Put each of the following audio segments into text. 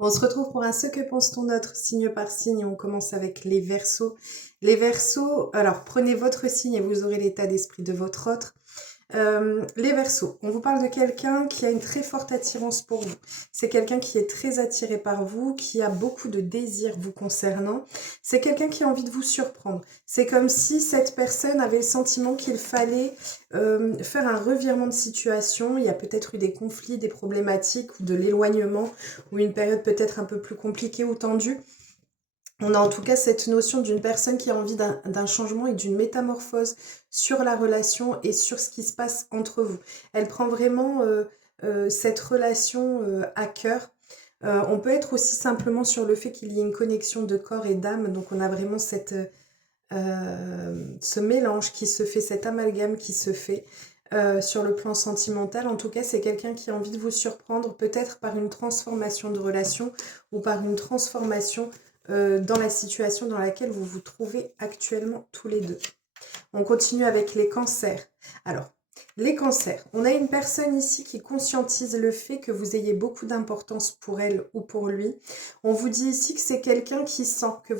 On se retrouve pour un Ce que pense-t-on notre signe par signe et on commence avec les Verseaux. Les Verseaux, alors prenez votre signe et vous aurez l'état d'esprit de votre autre. Les Verseaux, on vous parle de quelqu'un qui a une très forte attirance pour vous. C'est quelqu'un qui est très attiré par vous, qui a beaucoup de désirs vous concernant. C'est quelqu'un qui a envie de vous surprendre. C'est comme si cette personne avait le sentiment qu'il fallait faire un revirement de situation. Il y a peut-être eu des conflits, des problématiques ou de l'éloignement ou une période peut-être un peu plus compliquée ou tendue. On a en tout cas cette notion d'une personne qui a envie d'un changement et d'une métamorphose sur la relation et sur ce qui se passe entre vous. Elle prend vraiment cette relation à cœur. On peut être aussi simplement sur le fait qu'il y ait une connexion de corps et d'âme. Donc on a vraiment ce mélange qui se fait, cet amalgame qui se fait sur le plan sentimental. En tout cas, c'est quelqu'un qui a envie de vous surprendre, peut-être par une transformation de relation ou par une transformation dans la situation dans laquelle vous vous trouvez actuellement tous les deux. On continue avec les cancers. Alors, les cancers, on a une personne ici qui conscientise le fait que vous ayez beaucoup d'importance pour elle ou pour lui. On vous dit ici que c'est quelqu'un qui sent que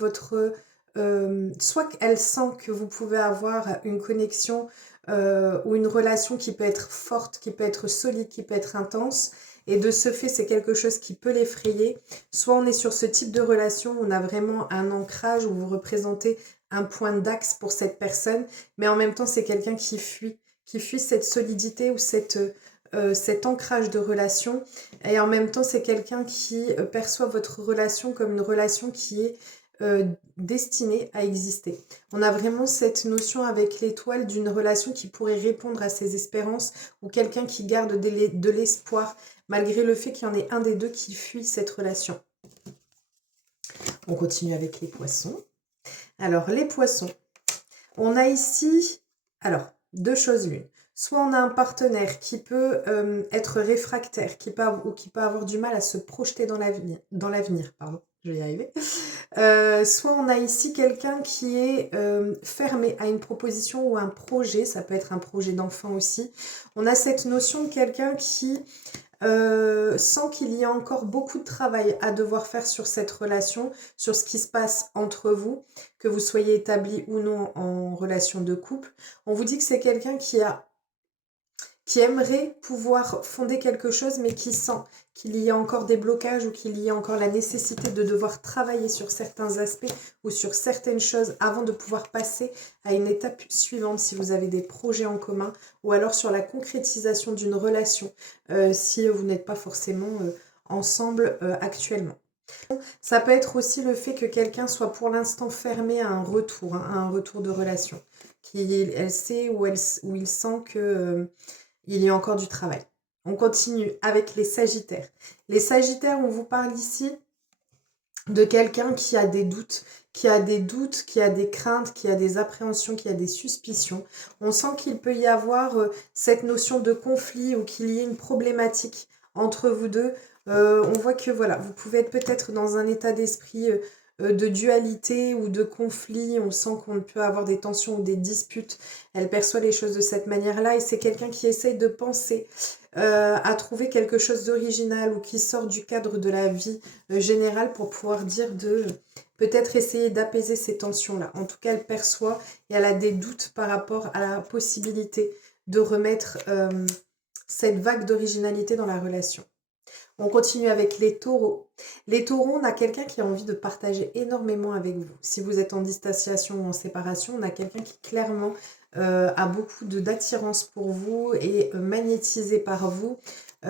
soit qu'elle sent que vous pouvez avoir une connexion ou une relation qui peut être forte, qui peut être solide, qui peut être intense. Et de ce fait, c'est quelque chose qui peut l'effrayer. Soit on est sur ce type de relation, on a vraiment un ancrage où vous représentez un point d'axe pour cette personne, mais en même temps, c'est quelqu'un qui fuit cette solidité ou cet ancrage de relation. Et en même temps, c'est quelqu'un qui perçoit votre relation comme une relation qui est destinée à exister. On a vraiment cette notion avec l'étoile d'une relation qui pourrait répondre à ses espérances ou quelqu'un qui garde de l'espoir malgré le fait qu'il y en ait un des deux qui fuit cette relation. On continue avec les poissons. Alors, les poissons, on a ici, alors, deux choses l'une. Soit on a un partenaire qui peut être réfractaire, ou qui peut avoir du mal à se projeter dans l'avenir, pardon, je vais y arriver. Soit on a ici quelqu'un qui est fermé à une proposition ou un projet, ça peut être un projet d'enfant aussi. On a cette notion de quelqu'un qui sent qu'il y a encore beaucoup de travail à devoir faire sur cette relation, sur ce qui se passe entre vous, que vous soyez établi ou non en relation de couple. On vous dit que c'est quelqu'un qui aimerait pouvoir fonder quelque chose, mais qui sent qu'il y a encore des blocages ou qu'il y a encore la nécessité de devoir travailler sur certains aspects ou sur certaines choses avant de pouvoir passer à une étape suivante si vous avez des projets en commun ou alors sur la concrétisation d'une relation si vous n'êtes pas forcément ensemble actuellement. Ça peut être aussi le fait que quelqu'un soit pour l'instant fermé à un retour de relation. Elle sait ou il sent que il y a encore du travail. On continue avec les Sagittaires. Les Sagittaires, on vous parle ici de quelqu'un qui a des doutes, qui a des craintes, qui a des appréhensions, qui a des suspicions. On sent qu'il peut y avoir cette notion de conflit ou qu'il y ait une problématique entre vous deux. On voit que voilà, vous pouvez être peut-être dans un état d'esprit de dualité ou de conflit. On sent qu'on peut avoir des tensions ou des disputes. Elle perçoit les choses de cette manière-là et c'est quelqu'un qui essaye de penser à trouver quelque chose d'original ou qui sort du cadre de la vie générale pour pouvoir dire de peut-être essayer d'apaiser ces tensions-là. En tout cas, elle perçoit et elle a des doutes par rapport à la possibilité de remettre cette vague d'originalité dans la relation. On continue avec les taureaux. Les taureaux, on a quelqu'un qui a envie de partager énormément avec vous. Si vous êtes en distanciation ou en séparation, on a quelqu'un qui clairement a beaucoup d'attirance pour vous et magnétisé par vous.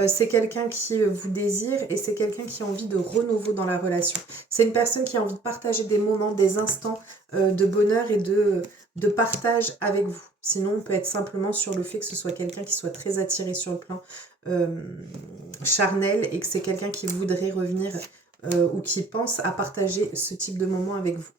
C'est quelqu'un qui vous désire et c'est quelqu'un qui a envie de renouveau dans la relation. C'est une personne qui a envie de partager des moments, des instants de bonheur et de partage avec vous. Sinon, on peut être simplement sur le fait que ce soit quelqu'un qui soit très attiré sur le plan charnel et que c'est quelqu'un qui voudrait revenir ou qui pense à partager ce type de moment avec vous.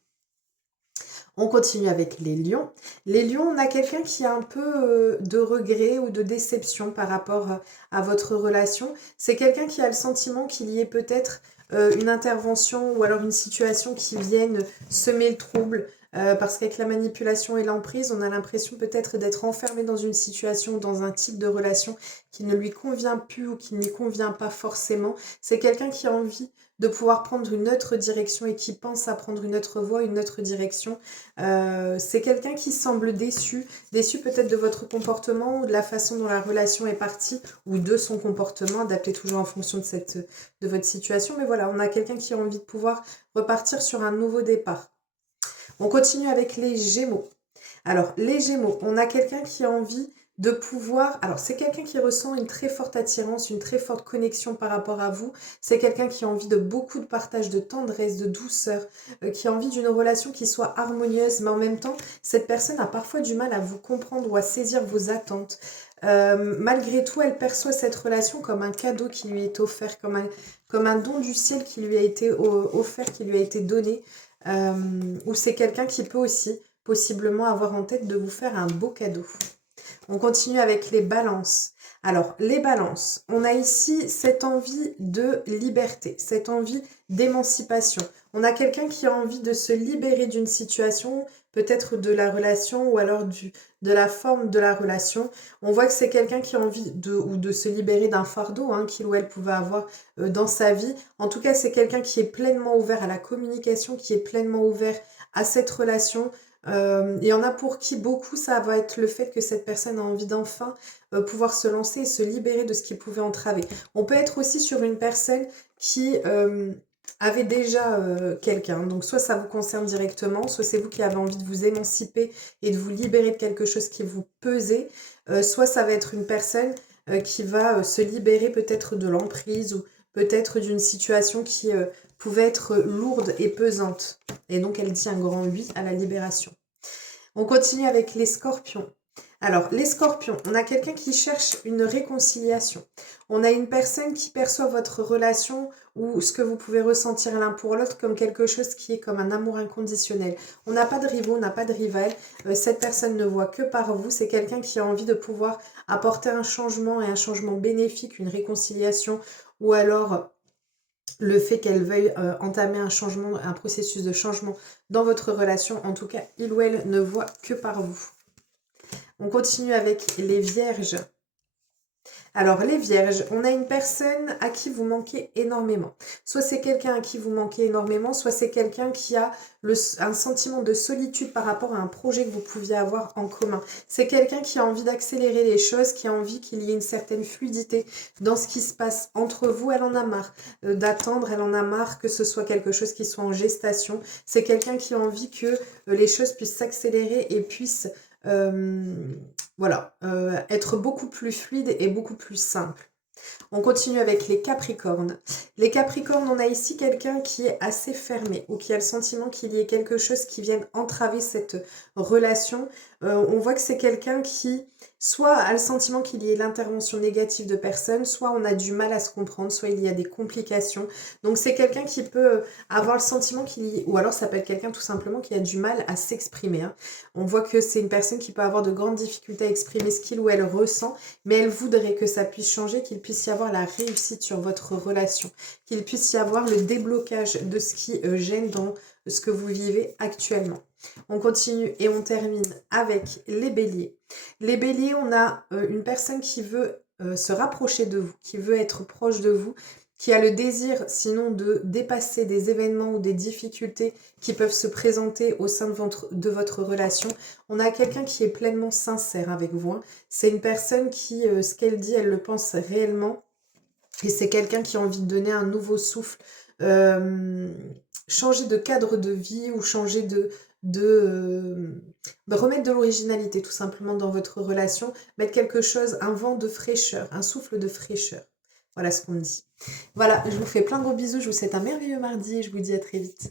On continue avec les lions. Les lions, on a quelqu'un qui a un peu de regret ou de déception par rapport à votre relation. C'est quelqu'un qui a le sentiment qu'il y ait peut-être une intervention ou alors une situation qui vienne semer le trouble. Parce qu'avec la manipulation et l'emprise, on a l'impression peut-être d'être enfermé dans une situation ou dans un type de relation qui ne lui convient plus ou qui ne lui convient pas forcément. C'est quelqu'un qui a envie de pouvoir prendre une autre direction et qui pense à prendre une autre voie, une autre direction. C'est quelqu'un qui semble déçu, déçu peut-être de votre comportement ou de la façon dont la relation est partie ou de son comportement, adapté toujours en fonction de votre situation. Mais voilà, on a quelqu'un qui a envie de pouvoir repartir sur un nouveau départ. On continue avec les Gémeaux. Alors, les Gémeaux, on a quelqu'un qui a envie de pouvoir... Alors, c'est quelqu'un qui ressent une très forte attirance, une très forte connexion par rapport à vous. C'est quelqu'un qui a envie de beaucoup de partage, de tendresse, de douceur, qui a envie d'une relation qui soit harmonieuse. Mais en même temps, cette personne a parfois du mal à vous comprendre ou à saisir vos attentes. Malgré tout, elle perçoit cette relation comme un cadeau qui lui est offert, comme un don du ciel qui lui a été offert, qui lui a été donné. Ou c'est quelqu'un qui peut aussi possiblement avoir en tête de vous faire un beau cadeau. On continue avec les balances. Alors, les balances, on a ici cette envie de liberté, cette envie d'émancipation. On a quelqu'un qui a envie de se libérer d'une situation, peut-être de la relation ou alors de la forme de la relation. On voit que c'est quelqu'un qui a envie de se libérer d'un fardeau qu'il ou elle pouvait avoir dans sa vie. En tout cas, c'est quelqu'un qui est pleinement ouvert à la communication, qui est pleinement ouvert à cette relation. Il y en a pour qui beaucoup, ça va être le fait que cette personne a envie d'enfin pouvoir se lancer et se libérer de ce qui pouvait entraver. On peut être aussi sur une personne qui avait déjà quelqu'un. Donc soit ça vous concerne directement, soit c'est vous qui avez envie de vous émanciper et de vous libérer de quelque chose qui vous pesait. Soit ça va être une personne qui va se libérer peut-être de l'emprise ou peut-être d'une situation qui pouvait être lourde et pesante. Et donc elle dit un grand oui à la libération. On continue avec les scorpions. Alors, les scorpions, on a quelqu'un qui cherche une réconciliation. On a une personne qui perçoit votre relation ou ce que vous pouvez ressentir l'un pour l'autre comme quelque chose qui est comme un amour inconditionnel. On n'a pas de rivaux, on n'a pas de rival. Cette personne ne voit que par vous. C'est quelqu'un qui a envie de pouvoir apporter un changement et un changement bénéfique, une réconciliation ou alors le fait qu'elle veuille entamer un changement, un processus de changement dans votre relation. En tout cas, il ou elle ne voit que par vous. On continue avec les vierges. Alors, les vierges, on a une personne à qui vous manquez énormément. Soit c'est quelqu'un à qui vous manquez énormément, soit c'est quelqu'un qui a un sentiment de solitude par rapport à un projet que vous pouviez avoir en commun. C'est quelqu'un qui a envie d'accélérer les choses, qui a envie qu'il y ait une certaine fluidité dans ce qui se passe entre vous. Elle en a marre d'attendre, elle en a marre que ce soit quelque chose qui soit en gestation. C'est quelqu'un qui a envie que les choses puissent s'accélérer et puissent... voilà, être beaucoup plus fluide et beaucoup plus simple. On continue avec les Capricornes. Les Capricornes, on a ici quelqu'un qui est assez fermé ou qui a le sentiment qu'il y ait quelque chose qui vienne entraver cette relation. On voit que c'est quelqu'un qui soit a le sentiment qu'il y ait l'intervention négative de personnes, soit on a du mal à se comprendre, soit il y a des complications. Donc c'est quelqu'un qui peut avoir le sentiment qu'il y ait, ou alors ça peut être quelqu'un tout simplement qui a du mal à s'exprimer. On voit que c'est une personne qui peut avoir de grandes difficultés à exprimer ce qu'il ou elle ressent, mais elle voudrait que ça puisse changer, qu'il puisse y avoir la réussite sur votre relation, qu'il puisse y avoir le déblocage de ce qui gêne dans ce que vous vivez actuellement. On continue et on termine avec les béliers. Les béliers, on a une personne qui veut se rapprocher de vous, qui veut être proche de vous, qui a le désir sinon de dépasser des événements ou des difficultés qui peuvent se présenter au sein de votre relation. On a quelqu'un qui est pleinement sincère avec vous. C'est une personne qui, ce qu'elle dit, elle le pense réellement. Et c'est quelqu'un qui a envie de donner un nouveau souffle, changer de cadre de vie ou changer remettre de l'originalité tout simplement dans votre relation, mettre quelque chose, un vent de fraîcheur, un souffle de fraîcheur. Voilà ce qu'on me dit. Voilà, je vous fais plein de gros bisous, je vous souhaite un merveilleux mardi et je vous dis à très vite.